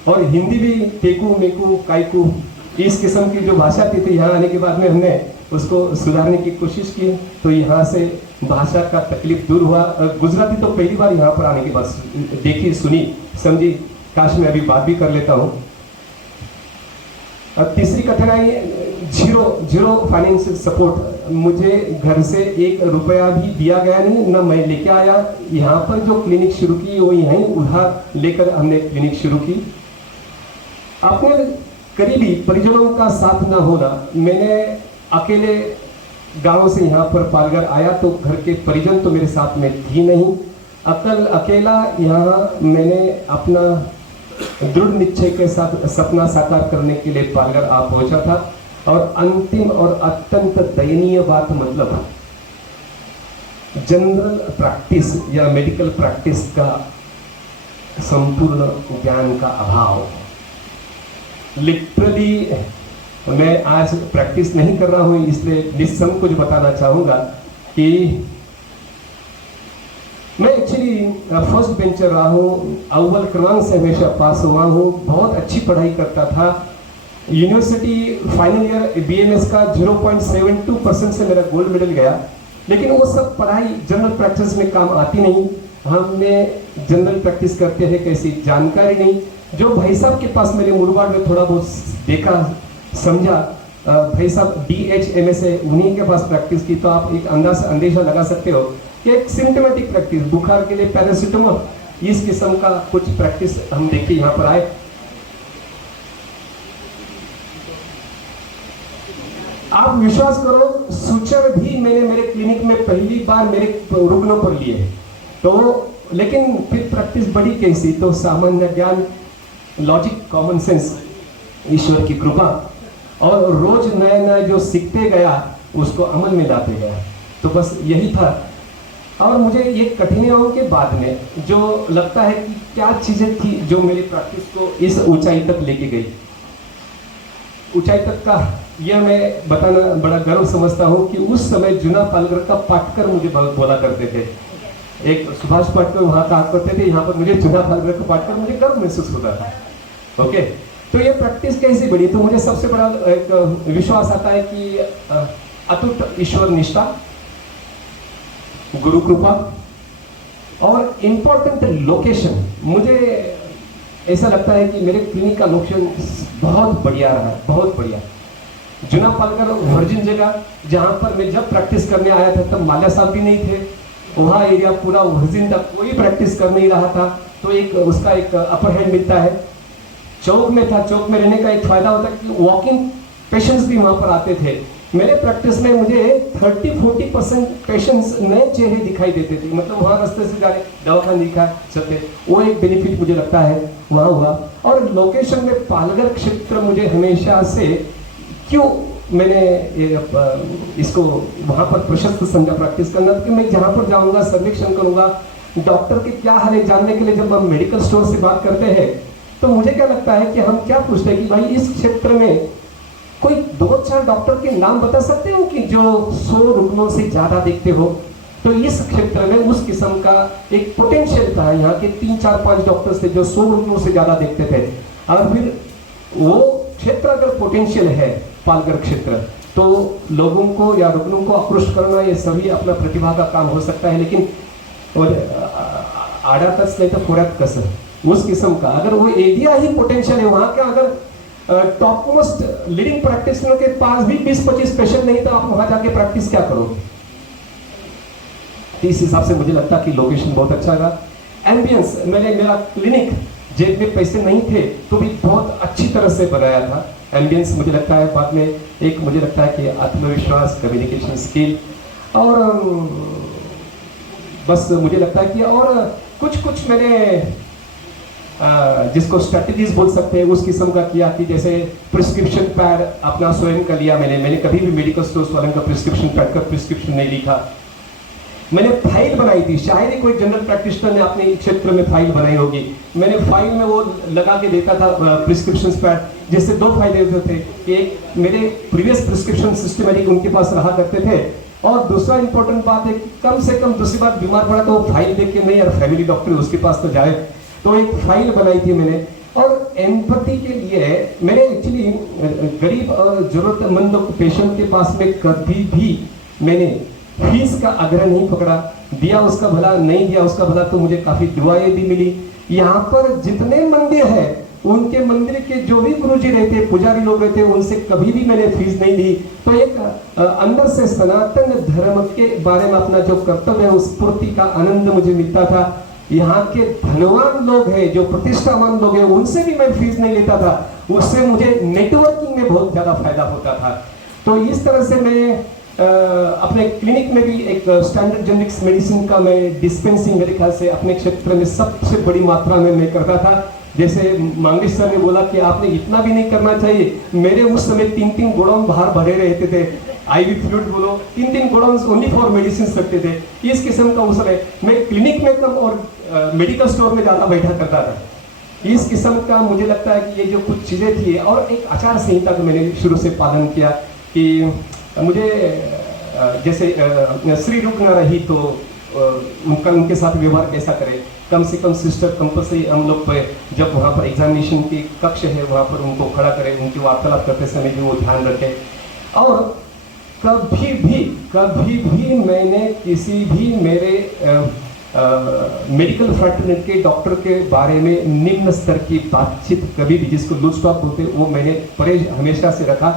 और हिंदी भी तेकू मेकू कायकू, इस किस्म की जो भाषा थी। तो यहाँ आने के बाद में हमने उसको सुधारने की कोशिश की, तो यहाँ से भाषा का तकलीफ दूर हुआ। गुजराती तो पहली बार यहाँ पर आने के बाद देखी, सुनी, समझी, काश मैं अभी बात भी कर लेता हूँ। तीसरी कठिनाई जीरो फाइनेंशियल सपोर्ट। मुझे घर से 1 रुपया भी दिया गया नहीं, ना मैं लेके आया। यहाँ पर जो क्लिनिक शुरू की वो यहीं उधार लेकर हमने क्लिनिक शुरू की। अपने करीबी परिजनों का साथ ना होना, मैंने अकेले गांव से यहाँ पर पालघर आया तो घर के परिजन तो मेरे साथ में थी नहीं। अकेला यहाँ मैंने अपना दृढ़ निश्चय के साथ सपना साकार करने के लिए पालघर आ पहुंचा था। और अंतिम और अत्यंत दयनीय बात, मतलब जनरल प्रैक्टिस या मेडिकल प्रैक्टिस का संपूर्ण ज्ञान का अभाव। लिटरली मैं आज प्रैक्टिस नहीं कर रहा हूँ, इसलिए निसंकोच बताना चाहूँगा कि मैं एक्चुअली फर्स्ट बेंचर रहा हूँ, अव्वल क्रमांक से हमेशा पास हुआ हूँ, बहुत अच्छी पढ़ाई करता था। यूनिवर्सिटी फाइनल ईयर BMS का 0.72% से मेरा गोल्ड मेडल गया, लेकिन वो सब पढ़ाई जनरल प्रैक्टिस में काम आती नहीं। हमने जनरल प्रैक्टिस करते हैं कैसी जानकारी नहीं। जो भाई साहब के पास मेरे मुरबाड में थोड़ा बहुत देखा समझा, भाई साहब DHMS है, उन्हीं के पास प्रैक्टिस की, तो आप एक अंदेशा लगा सकते हो कि एक सिम्टोमेटिक प्रैक्टिस, बुखार के लिए पैरासीटामोल, इस किस्म का कुछ प्रैक्टिस हम देख के यहाँ पर आए। आप विश्वास करो, सूचर भी मैंने मेरे क्लिनिक में पहली बार मेरे रुग्णों पर लिए, तो लेकिन फिर प्रैक्टिस बड़ी कैसी, तो सामान्य ज्ञान, लॉजिक, कॉमन सेंस, ईश्वर की कृपा, और रोज नया नया जो सीखते गया उसको अमल में लाते गया, तो बस यही था। और मुझे ये कठिनाइयों के बाद में जो लगता है कि क्या चीजें थी जो मेरी प्रैक्टिस को इस ऊंचाई तक लेके गई, ऊंचाई तक का यह मैं बताना बड़ा गर्व समझता हूँ कि उस समय जुना पालघर का पाटकर मुझे बोला करते थे। एक सुभाष पाटकर वहाँ कहा करते थे, यहाँ पर मुझे जुना पालघर का पाटकर, मुझे गर्व महसूस होता था। ओके, तो ये प्रैक्टिस कैसी बड़ी, तो मुझे सबसे बड़ा एक विश्वास आता है कि अटूट ईश्वर निष्ठा, गुरु कृपा और इम्पोर्टेंट लोकेशन। मुझे ऐसा लगता है कि मेरे क्लिनिक का लोकेशन बहुत बढ़िया रहा, बहुत बढ़िया। जुना पालघर वर्जिन जगह, जहाँ पर मैं जब प्रैक्टिस करने आया था तब माल्या साहब भी नहीं थे, वहाँ एरिया पूरा वर्जिन था, कोई प्रैक्टिस कर नहीं रहा था, तो एक उसका एक अपर हैंड मिलता है। चौक में था, चौक में रहने का एक फायदा होता है कि वॉकिंग पेशेंट्स भी वहाँ पर आते थे। मेरे प्रैक्टिस में मुझे 30-40% पेशेंट्स नए चेहरे दिखाई देते थे, मतलब वहाँ रास्ते से जा रहे दवाखाना दिखा सकते, वो एक बेनिफिट मुझे लगता है वहाँ हुआ। और लोकेशन में पालघर क्षेत्र मुझे हमेशा से क्यों मैंने इसको वहाँ पर प्रशस्त समझा प्रैक्टिस करना, कि मैं जहाँ पर जाऊँगा सर्वेक्षण करूँगा, डॉक्टर के क्या हाल है जानने के लिए जब हम मेडिकल स्टोर से बात करते हैं, तो मुझे क्या लगता है कि हम क्या पूछते हैं कि भाई इस क्षेत्र में कोई 2-4 डॉक्टर के नाम बता सकते हो कि जो 100 रुग्णों से ज्यादा देखते हो। तो इस क्षेत्र में उस किस्म का एक पोटेंशियल था, यहाँ के 3-4-5 डॉक्टर्स थे जो 100 रुग्णों से ज्यादा देखते थे। और फिर वो क्षेत्र अगर पोटेंशियल है पालघर क्षेत्र, तो लोगों को या रुग्णों को आकृष्ट करना ये सभी अपना प्रतिभा का काम हो सकता है, लेकिन आड़ा तस नहीं तो फोरत कस, उस किस्म का अगर वो एरिया ही पोटेंशियल है, वहाँ का अगर टॉप मोस्ट लीडिंग प्रैक्टिशनर के पास भी 20-25 पेशेंट नहीं, तो आप वहाँ जाके प्रैक्टिस क्या करोगे। इस हिसाब से मुझे लगता कि लोकेशन बहुत अच्छा था। एम्बियंस, मेरा क्लिनिक जेब में पैसे नहीं थे तो भी बहुत अच्छी तरह से बनाया था। एम्बियंस मुझे लगता है बाद में एक मुझे लगता है कि आत्मविश्वास, कम्युनिकेशन स्किल, और बस मुझे लगता है कि और कुछ मैंने जिसको स्ट्रेटजीज बोल सकते हैं उस किस्म का किया, कि जैसे प्रिस्क्रिप्शन पैड अपना स्वयं का लिया। मैंने कभी भी मेडिकल स्टोर्स वालों का प्रिस्क्रिप्शन पैड का प्रिस्क्रिप्शन नहीं लिखा। मैंने फाइल बनाई थी, शायद ही कोई जनरल प्रैक्टिशनर ने अपने क्षेत्र में फाइल बनाई होगी। मैंने फाइल में वो लगा के देता था प्रिस्क्रिप्शन पैड, जिससे 2 फायदे होते थे। एक, मेरे प्रीवियस प्रिस्क्रिप्शन सिस्टमेटिक उनके पास रहा करते थे, और दूसरा इंपॉर्टेंट बात है कि कम से कम दूसरी बार बीमार पड़ा तो फाइल देख के नहीं यार फैमिली डॉक्टर उसके पास तो जाए, तो एक फाइल बनाई थी मैंने। और एम्पैथी के लिए मैंने एक्चुअली गरीब और जरूरतमंद पेशेंट के पास में कभी भी मैंने फीस का आग्रह नहीं पकड़ा, दिया उसका भला, नहीं दिया उसका भला, तो मुझे काफी दुआएं भी मिली। यहाँ पर जितने मंदिर है उनके मंदिर के जो भी गुरुजी रहते, पुजारी लोग रहते, उनसे कभी भी मैंने फीस नहीं ली। तो एक अंदर से सनातन धर्म के बारे में अपना जो कर्तव्य है उस पूर्ति का आनंद मुझे मिलता था। यहाँ के धनवान लोग हैं, जो प्रतिष्ठावान लोग हैं, उनसे भी मैं फीस नहीं लेता था, उससे मुझे नेटवर्किंग में बहुत ज्यादा फायदा होता था। तो इस तरह से मैं अपने क्लिनिक में भी एक स्टैंडर्ड जेनेरिक्स मेडिसिन का मैं डिस्पेंसिंग मेरे ख्याल से अपने क्षेत्र में सबसे बड़ी मात्रा में मैं करता था। जैसे मंगेश सर ने बोला कि आपने इतना भी नहीं करना चाहिए, मेरे उस समय 3-3 गोडाउन बाहर भरे रहते थे, आईवी फ्लूइड बोलो, 3-3 गोडाउन ओनली फॉर मेडिसिन रखते थे। इस किस्म का उस समय मैं क्लिनिक में कम और मेडिकल स्टोर में ज़्यादा बैठा करता था। इस किस्म का मुझे लगता है कि ये जो कुछ चीज़ें थी, और एक आचार संहिता का मैंने शुरू से पालन किया कि मुझे जैसे श्री रुक न रही तो उनके साथ व्यवहार कैसा करें, कम से कम सिस्टर कंपल्सरी हम लोग जब वहाँ पर एग्जामिनेशन के कक्ष है वहाँ पर उनको खड़ा करें, उनकी वार्तालाप करते समय भी वो ध्यान रखें। और कभी भी मैंने किसी भी मेरे मेडिकल फ्रेटर्निटी के डॉक्टर के बारे में निम्न स्तर की बातचीत कभी भी, जिसको लूज टॉक होते वो मैंने परहेज हमेशा से रखा।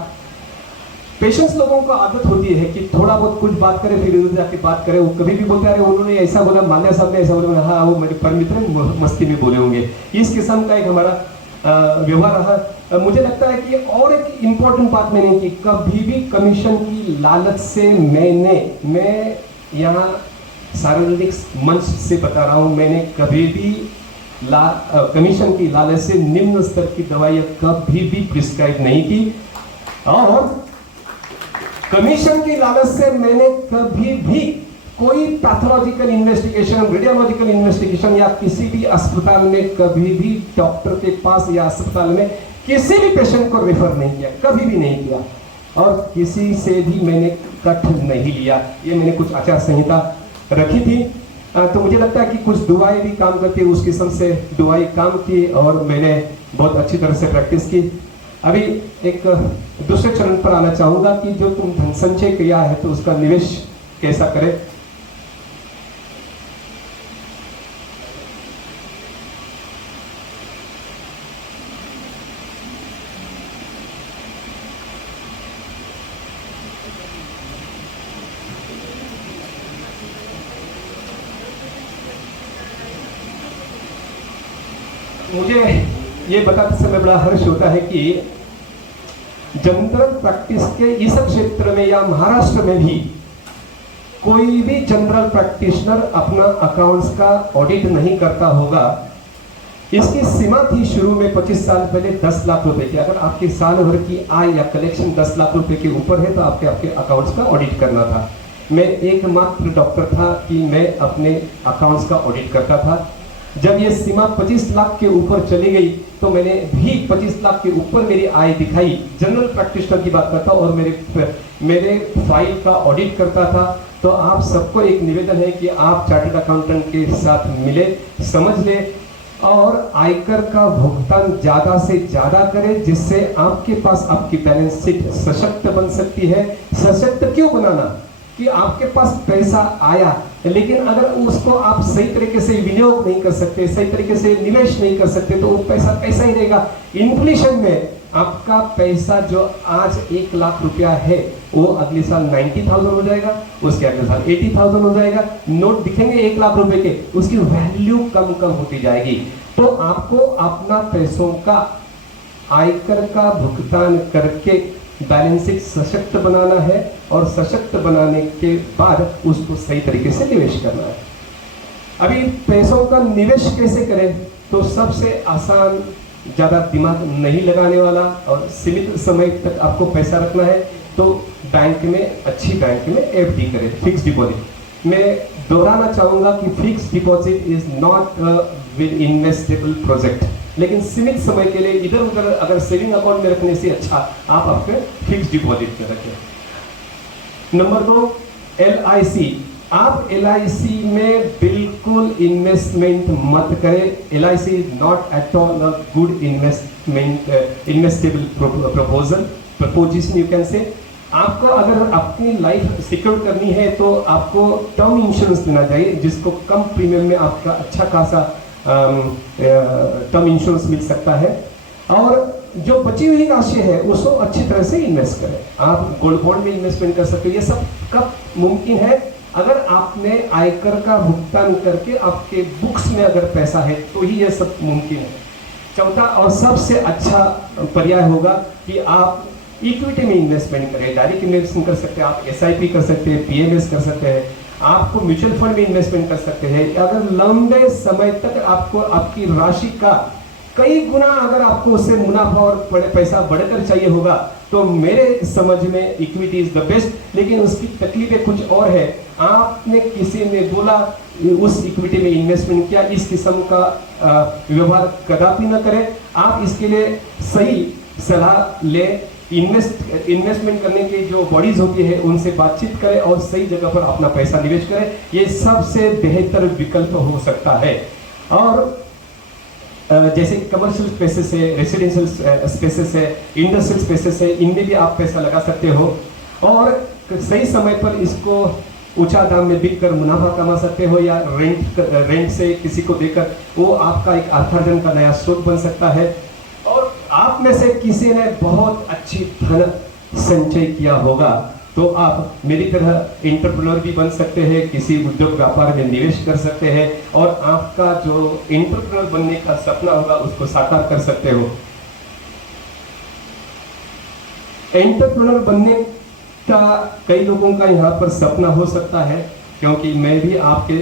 पेशेंट्स लोगों को आदत होती है कि थोड़ा बहुत कुछ बात करें फिर उधर जाके बात करें। वो कभी भी बोलते अरे उन्होंने ऐसा बोला, मान्या साहब ने ऐसा बोला, हाँ वो मेरे परम मित्र मस्ती में बोले होंगे। इस किस्म का एक हमारा व्यवहार रहा। मुझे लगता है कि और एक इम्पोर्टेंट बात मैंने की, कभी भी कमीशन की लालच से मैं यहाँ सार्वजनिक मंच से बता रहा हूँ, मैंने कभी भी कमीशन की लालच से निम्न स्तर की दवाइयाँ कभी भी प्रिस्क्राइब नहीं की। और कमीशन की लालच से मैंने कभी भी कोई पैथोलॉजिकल इन्वेस्टिगेशन, रेडियोलॉजिकल इन्वेस्टिगेशन या किसी भी अस्पताल में कभी भी डॉक्टर के पास या अस्पताल में किसी भी पेशेंट को रेफर नहीं किया, कभी भी नहीं किया। और किसी से भी मैंने कट नहीं लिया। ये मैंने कुछ आचार संहिता रखी थी। तो मुझे लगता है कि कुछ दुआएं भी काम करती है, उस किस्म से दुआएं काम की और मैंने बहुत अच्छी तरह से प्रैक्टिस की। अभी एक दूसरे चरण पर आना चाहूँगा कि जो तुम धन संचय किया है तो उसका निवेश कैसा करें। मुझे ये बताते समय बड़ा हर्ष होता है कि जनरल प्रैक्टिस के इस क्षेत्र में या महाराष्ट्र में भी कोई भी जनरल प्रैक्टिशनर अपना अकाउंट्स का ऑडिट नहीं करता होगा। इसकी सीमा थी शुरू में 25 साल पहले 10 लाख रुपए की। अगर आपके साल भर की आय या कलेक्शन 10 लाख रुपए के ऊपर है तो आपके अकाउंट्स का ऑडिट करना था। मैं एकमात्र डॉक्टर था कि मैं अपने अकाउंट्स का ऑडिट करता था। जब ये सीमा 25 लाख के ऊपर चली गई तो मैंने भी 25 लाख के ऊपर मेरी आय दिखाई, जनरल प्रैक्टिशनर की बात करता और मेरे फाइल का ऑडिट करता था। तो आप सबको एक निवेदन है कि आप चार्टर्ड अकाउंटेंट के साथ मिले, समझ ले और आयकर का भुगतान ज्यादा से ज्यादा करें, जिससे आपके पास आपकी बैलेंस शीट सशक्त बन सकती है। सशक्त क्यों बनाना कि आपके पास पैसा आया लेकिन अगर उसको आप सही तरीके से विनियोग नहीं कर सकते, सही तरीके से निवेश नहीं कर सकते तो वो पैसा पैसा ही रहेगा। इन्फ्लेशन में आपका पैसा जो आज 1 लाख रुपया है वो अगले साल 90,000 हो जाएगा, उसके अगले साल 80,000 हो जाएगा। नोट दिखेंगे 1 लाख रुपए के, उसकी वैल्यू कम कम होती जाएगी। तो आपको अपना पैसों का आयकर का भुगतान करके बैलेंस शीट सशक्त बनाना है और सशक्त बनाने के बाद उसको सही तरीके से निवेश करना है। अभी पैसों का निवेश कैसे करें तो सबसे आसान, ज़्यादा दिमाग नहीं लगाने वाला और सीमित समय तक आपको पैसा रखना है तो बैंक में, अच्छी बैंक में एफडी करें, फिक्स डिपॉजिट। मैं दोहराना चाहूँगा कि fix deposit is not investable project, लेकिन सीमित समय के लिए इधर उधर अगर सेविंग अकाउंट में रखने से अच्छा आप अपने फिक्स डिपॉजिट में रखें। Number 2, LIC। आप LIC में बिल्कुल इन्वेस्टमेंट मत करें। LIC is not at all a good investable preposition you can say. आपको अगर अपनी लाइफ सिक्योर करनी है तो आपको टर्म इंश्योरेंस लेना चाहिए, जिसको कम प्रीमियम में आपका अच्छा खासा टर्म इंश्योरेंस मिल सकता है। और जो बची हुई राशि है उसको अच्छी तरह से इन्वेस्ट करें। आप गोल्ड बॉन्ड में इन्वेस्टमेंट कर सकते हो। ये सब कब मुमकिन है? अगर आपने आयकर का भुगतान करके आपके बुक्स में अगर पैसा है तो ही ये सब मुमकिन है। चौथा और सबसे अच्छा पर्याय होगा कि आप इक्विटी में इन्वेस्टमेंट करें। डायरेक्ट इन्वेस्टमेंट कर सकते हैं, आप SIP कर सकते हैं, PMS कर सकते हैं, आपको म्यूचुअल फंड में इन्वेस्टमेंट कर सकते हैं। अगर लंबे समय तक आपको आपकी राशि का कई गुना अगर आपको उससे मुनाफा और पैसा बढ़कर चाहिए होगा तो मेरे समझ में इक्विटी इज द बेस्ट। लेकिन उसकी तकलीफें कुछ और है। आपने किसी ने बोला उस इक्विटी में इन्वेस्टमेंट किया, इस किस्म का व्यवहार कदापि न करें। आप इसके लिए सही सलाह ले, इन्वेस्टमेंट करने की जो बॉडीज होती है उनसे बातचीत करें और सही जगह पर अपना पैसा निवेश करें। ये सबसे बेहतर विकल्प हो सकता है। और जैसे कमर्शियल स्पेसेस है, रेसिडेंशियल स्पेसेस है, इंडस्ट्रियल स्पेसेस है, इनमें भी आप पैसा लगा सकते हो और सही समय पर इसको ऊंचा दाम में बिक कर मुनाफा कमा सकते हो या रेंट से किसी को देकर वो आपका एक अर्थार्जन का नया स्रोत बन सकता है। और आप में से किसी ने बहुत अच्छी धन संचय किया होगा तो आप मेरी तरह एंटरप्रेन्योर भी बन सकते हैं, किसी उद्योग व्यापार में निवेश कर सकते हैं और आपका जो एंटरप्रेन्योर बनने का सपना होगा उसको साकार कर सकते हो। एंटरप्रेन्योर बनने का कई लोगों का यहाँ पर सपना हो सकता है, क्योंकि मैं भी आपके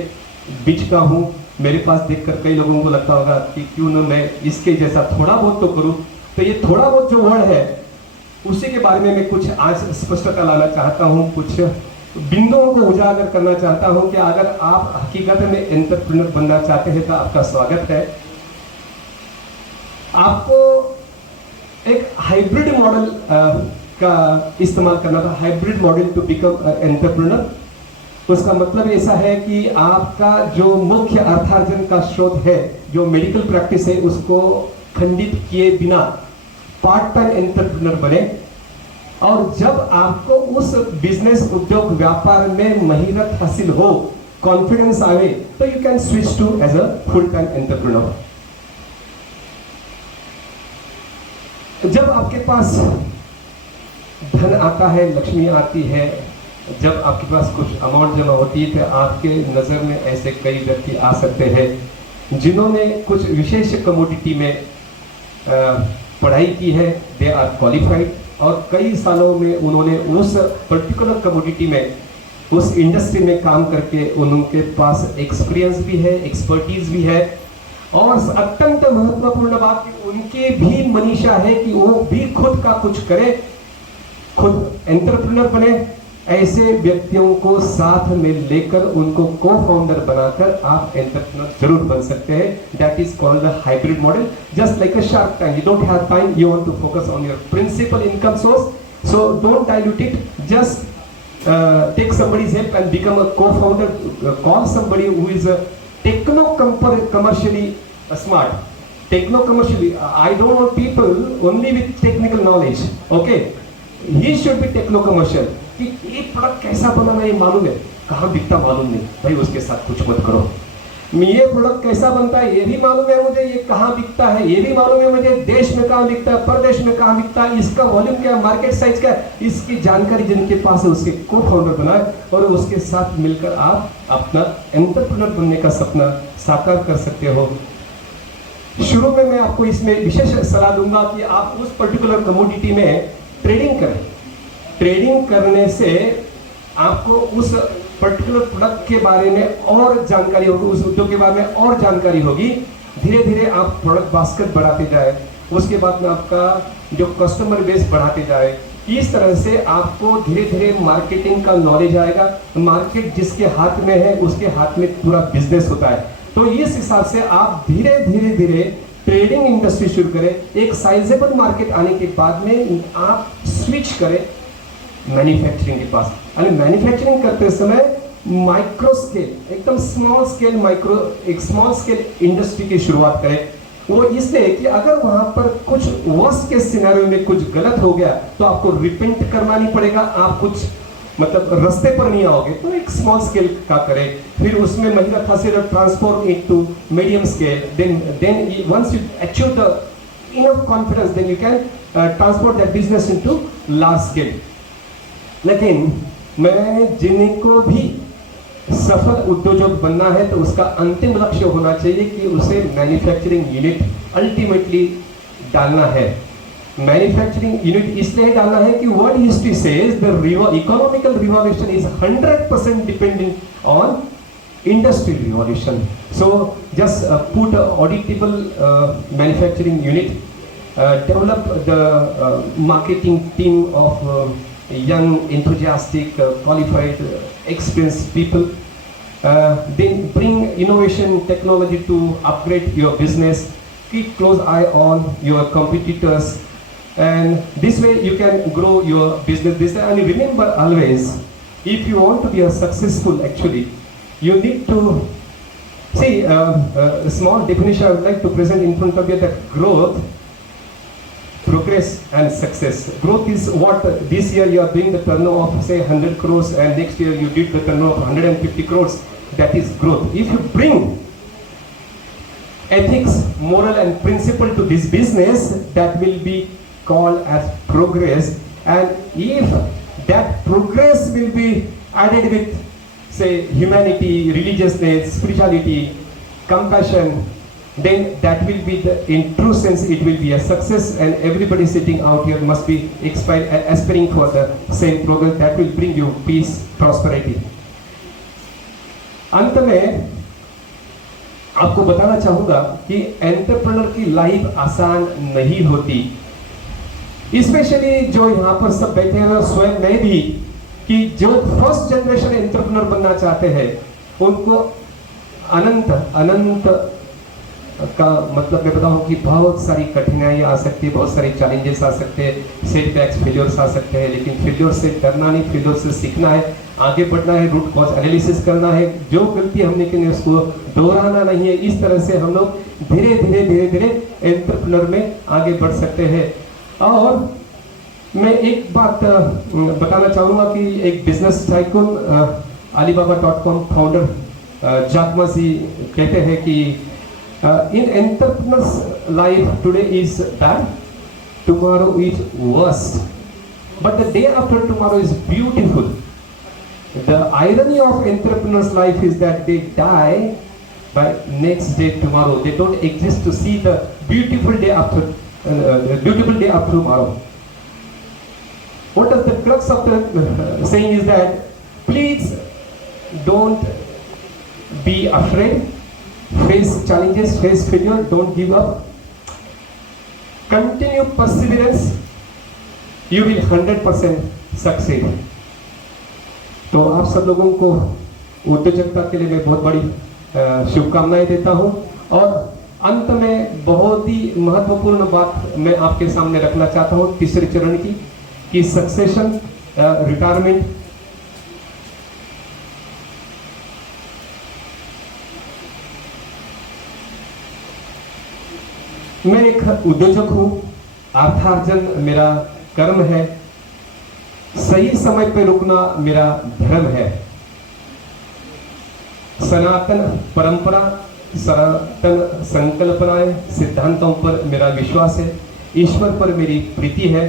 बीच का हूँ। मेरे पास देखकर कई लोगों को लगता होगा कि क्यों न मैं इसके जैसा थोड़ा बहुत तो करूँ। तो ये थोड़ा बहुत जो वर्ड है उसी के बारे में मैं कुछ आज स्पष्टता लाना चाहता हूँ, कुछ बिंदुओं को उजागर करना चाहता हूँ कि अगर आप हकीकत में एंटरप्रेन्योर बनना चाहते हैं तो आपका स्वागत है। आपको एक हाइब्रिड मॉडल का इस्तेमाल करना था, hybrid model to become entrepreneur. उसका मतलब ऐसा है कि आपका जो मुख्य अर्थार्जन का स्रोत है, जो मेडिकल प्रैक्टिस है, उसको खंडित किए बिना पार्ट टाइम एंटरप्रेन्योर बने और जब आपको उस बिजनेस उद्योग व्यापार में महिरत हासिल हो, कॉन्फिडेंस आवे, तो you can switch to as a full time entrepreneur. जब आपके पास धन आता है, लक्ष्मी आती है, जब आपके पास कुछ अमाउंट जमा होती है तो आपके नज़र में ऐसे कई व्यक्ति आ सकते हैं जिन्होंने कुछ विशेष कमोडिटी में पढ़ाई की है, दे आर क्वालिफाइड और कई सालों में उन्होंने उस पर्टिकुलर कमोडिटी में, उस इंडस्ट्री में काम करके उनके पास एक्सपीरियंस भी है, एक्सपर्टीज भी है और अत्यंत महत्वपूर्ण बात कि उनके भी मनीषा है कि वो भी खुद का कुछ करे, खुद एंटरप्रेन्योर बने। ऐसे व्यक्तियों को साथ में लेकर उनको को फाउंडर बनाकर आप एंटरप्रेन्योर जरूर बन सकते हैं। That is called the hybrid model, just like a shark tank. You don't have time, you want to focus on your principal income source, so don't dilute it, just take somebody's help and become a co-founder. Call somebody who is commercially smart. Techno-commercially, I don't want people only with technical knowledge. Okay, he should be techno-commercial. कि ये product कैसा बनाना ये मालूम है, कहाँ बिकता मालूम नहीं, भाई उसके साथ कुछ मत करो। ये प्रोडक्ट कैसा बनता है ये भी मालूम है मुझे, ये कहाँ बिकता है ये भी मालूम है मुझे, देश में कहाँ बिकता है, प्रदेश में कहाँ बिकता है, इसका वॉल्यूम क्या है, मार्केट साइज क्या है, इसकी जानकारी जिनके पास है उसके को फाउंडर बनाए और उसके साथ मिलकर आप अपना एंटरप्रेन्योर बनने का सपना साकार कर सकते हो। शुरू में मैं आपको इसमें विशेष सलाह दूंगा कि आप उस पर्टिकुलर कमोडिटी में ट्रेडिंग करें। ट्रेडिंग करने से आपको उस पर्टिकुलर प्रोडक्ट के बारे में और जानकारी होगी, उस उद्योग के बारे में और जानकारी होगी। धीरे धीरे आप प्रोडक्ट बास्केट बढ़ाते जाए, उसके बाद में आपका जो कस्टमर बेस बढ़ाते जाए। इस तरह से आपको धीरे धीरे मार्केटिंग का नॉलेज आएगा। मार्केट जिसके हाथ में है उसके हाथ में पूरा बिजनेस होता है। तो इस हिसाब से आप धीरे धीरे धीरे ट्रेडिंग इंडस्ट्री शुरू करें। एक साइजेबल मार्केट आने के बाद में आप स्विच करें मैन्युफैक्चरिंग के पास। यानी मैन्युफैक्चरिंग करते समय माइक्रो स्केल, एकदम स्मॉल स्केल एक स्मॉल स्केल इंडस्ट्री की शुरुआत करें। वो इसलिए कि अगर वहां पर कुछ वर्स्ट के सिनेरियो में कुछ गलत हो गया तो आपको रिपेंट करना नहीं पड़ेगा, आप कुछ मतलब रास्ते पर नहीं आओगे। तो एक स्मॉल स्केल का करें, फिर उसमें महिला खासियत transform into medium scale, then once you achieve the enough confidence then you can transform that business into large scale. लेकिन मैं जिनको भी सफल उद्योजक बनना है तो उसका अंतिम लक्ष्य होना चाहिए कि उसे मैन्युफैक्चरिंग यूनिट अल्टीमेटली डालना है। मैन्युफैक्चरिंग यूनिट इसलिए डालना है कि world history says the economical revolution is 100% dependent on industrial revolution. So just put a auditable manufacturing unit, develop the marketing team of young, enthusiastic, qualified, experienced people. Then bring innovation technology to upgrade your business. Keep close eye on your competitors, and this way you can grow your business. And remember always, if you want to be a successful, actually, you need to See, a small definition I would like to present in front of you that growth, progress and success. Growth is what this year you are doing the turnover of say 100 crores and next year you did the turnover of 150 crores. That is growth. If you bring ethics, moral and principle to this business, that will be called as progress. And if that progress will be added with say humanity, religiousness, spirituality, compassion, then that will be the, in true sense it will be a success, and everybody sitting out here must be aspiring for the same progress that will bring you peace, prosperity. अंत में आपको बताना चाहूंगा कि entrepreneur की life आसान नहीं होती, स्पेशली जो यहाँ पर सब बैठे हैं स्वयं मैं भी, कि जो फर्स्ट जनरेशन एंटरप्रेन्योर बनना चाहते हैं उनको अनंत का मतलब मैं बताऊं कि बहुत सारी कठिनाइयाँ आ सकती है, बहुत सारी चैलेंजेस आ सकते हैं, सेटबैक्स, फेलियर्स आ सकते हैं, लेकिन फेलियर से डरना नहीं, फेलियर से सीखना है, आगे बढ़ना है, रूट कॉज एनालिसिस करना है, जो गलती हमने की उसको दोहराना नहीं है। इस तरह से हम लोग धीरे धीरे एंटरप्रेन्योर में आगे बढ़ सकते हैं। और मैं एक बात बताना चाहूँगा कि एक business tycoon Alibaba.com founder Jack Ma जी कहते हैं कि in entrepreneur's life today is bad, tomorrow is worst, but the day after tomorrow is beautiful. The irony of entrepreneur's life is that they die by next day tomorrow. They don't exist to see the beautiful day after tomorrow. What is the crux of the saying is that please don't be afraid. Face challenges, face failure, don't give up. Continue perseverance, you will 100% succeed. तो आप सब लोगों को उद्योजकता के लिए मैं बहुत बड़ी शुभकामनाएं देता हूं। और अंत में बहुत ही महत्वपूर्ण बात मैं आपके सामने रखना चाहता हूं तीसरे चरण की, कि सक्सेशन, रिटायरमेंट। मैं एक उद्योजक हूँ, अर्थार्जन मेरा कर्म है, सही समय पे रुकना मेरा धर्म है। सनातन परंपरा, सनातन संकल्पनाएं, सिद्धांतों पर मेरा विश्वास है, ईश्वर पर मेरी प्रीति है।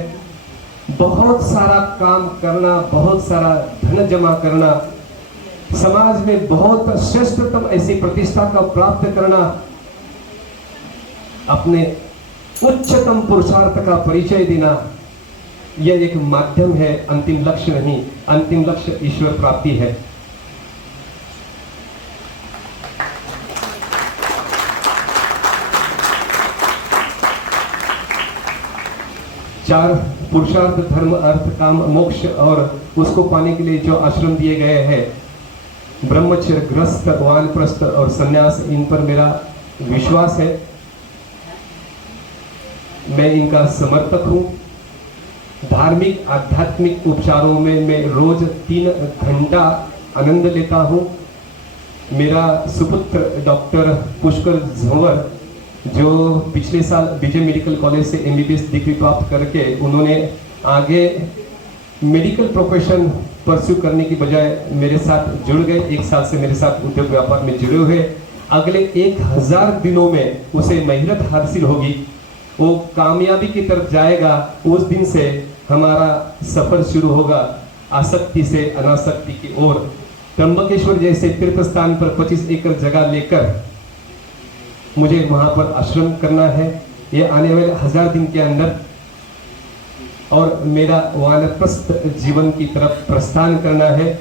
बहुत सारा काम करना, बहुत सारा धन जमा करना, समाज में बहुत श्रेष्ठतम ऐसी प्रतिष्ठा का प्राप्त करना, अपने उच्चतम पुरुषार्थ का परिचय देना, यह एक माध्यम है, अंतिम लक्ष्य नहीं। अंतिम लक्ष्य ईश्वर प्राप्ति है। चार पुरुषार्थ, धर्म, अर्थ, काम, मोक्ष, और उसको पाने के लिए जो आश्रम दिए गए हैं, ब्रह्मचर्य, गृहस्थ, वानप्रस्थ और संन्यास, इन पर मेरा विश्वास है। मैं इनका समर्थक हूँ। धार्मिक आध्यात्मिक उपचारों में मैं रोज 3 घंटा आनंद लेता हूँ। मेरा सुपुत्र डॉक्टर पुष्कर झंवर, जो पिछले साल विजय मेडिकल कॉलेज से MBBS डिग्री प्राप्त करके उन्होंने आगे मेडिकल प्रोफेशन परस्यू करने की बजाय मेरे साथ जुड़ गए। 1 साल से मेरे साथ उद्योग व्यापार में जुड़े हुए। अगले 1000 दिनों में उसे महिरत हासिल होगी, वो कामयाबी की तरफ जाएगा। उस दिन से हमारा सफर शुरू होगा आसक्ति से अनासक्ति की ओर। त्र्यंबकेश्वर जैसे तीर्थ स्थान पर 25 एकड़ जगह लेकर मुझे वहां पर आश्रम करना है, ये आने वाले 1000 दिन के अंदर। और मेरा वानप्रस्थ जीवन की तरफ प्रस्थान करना है।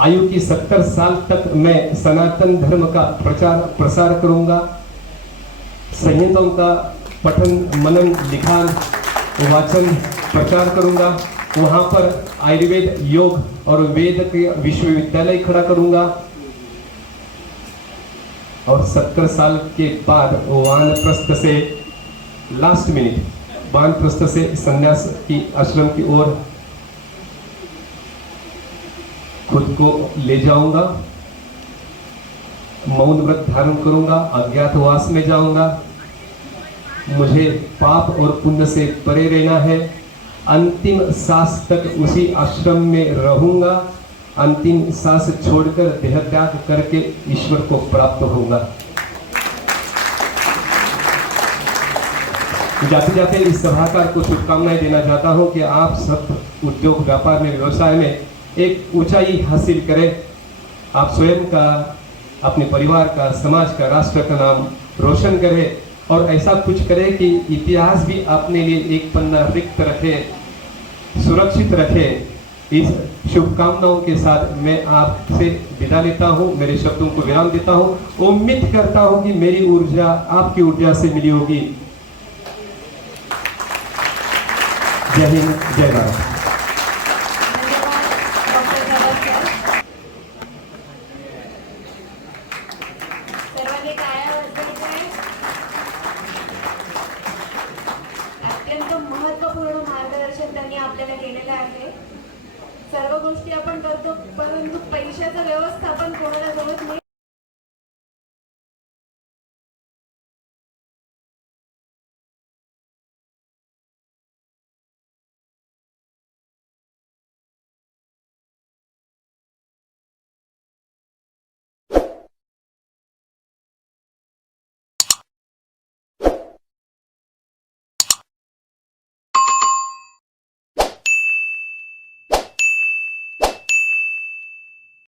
आयु की 70 साल तक मैं सनातन धर्म का प्रचार प्रसार करूंगा। संहिताओं का पठन, मनन, लिखान, वाचन, प्रचार करूंगा। वहां पर आयुर्वेद, योग और वेद के विश्वविद्यालय खड़ा करूंगा। और 70 साल के बाद वानप्रस्थ से लास्ट मिनट वानप्रस्थ से संन्यास की आश्रम की ओर खुद को ले जाऊंगा। मौन व्रत धारण करूंगा, अज्ञातवास में जाऊंगा, मुझे पाप और पुण्य से परे रहना है, अंतिम सांस तक उसी आश्रम में रहूंगा, अंतिम सांस छोड़कर देह त्याग करके ईश्वर को प्राप्त होगा। जाते जाते इस सभाकार को शुभकामनाएं देना चाहता हूं कि आप सब उद्योग, व्यापार में, व्यवसाय में एक ऊंचाई हासिल करें। आप स्वयं का, अपने परिवार का, समाज का, राष्ट्र का नाम रोशन करें और ऐसा कुछ करें कि इतिहास भी अपने लिए एक पन्ना रिक्त रखे, सुरक्षित रखे। इस शुभकामनाओं के साथ मैं आपसे विदा लेता हूं, मेरे शब्दों को विराम देता हूं। उम्मीद करता हूं कि मेरी ऊर्जा आपकी ऊर्जा से मिली होगी। जय हिंद, जय भारत। धन्यवाद डॉक्टर जवाहर सर. सर्वांनी टाळ्या वाजवायच्या. अत्यंत महत्त्वपूर्ण मार्गदर्शन त्यांनी आपल्याला केलेलं आहे. सर्व गोष्टी आपण करतो, परंतु पैशाचं व्यवस्थापन कोणाला जमत नाही.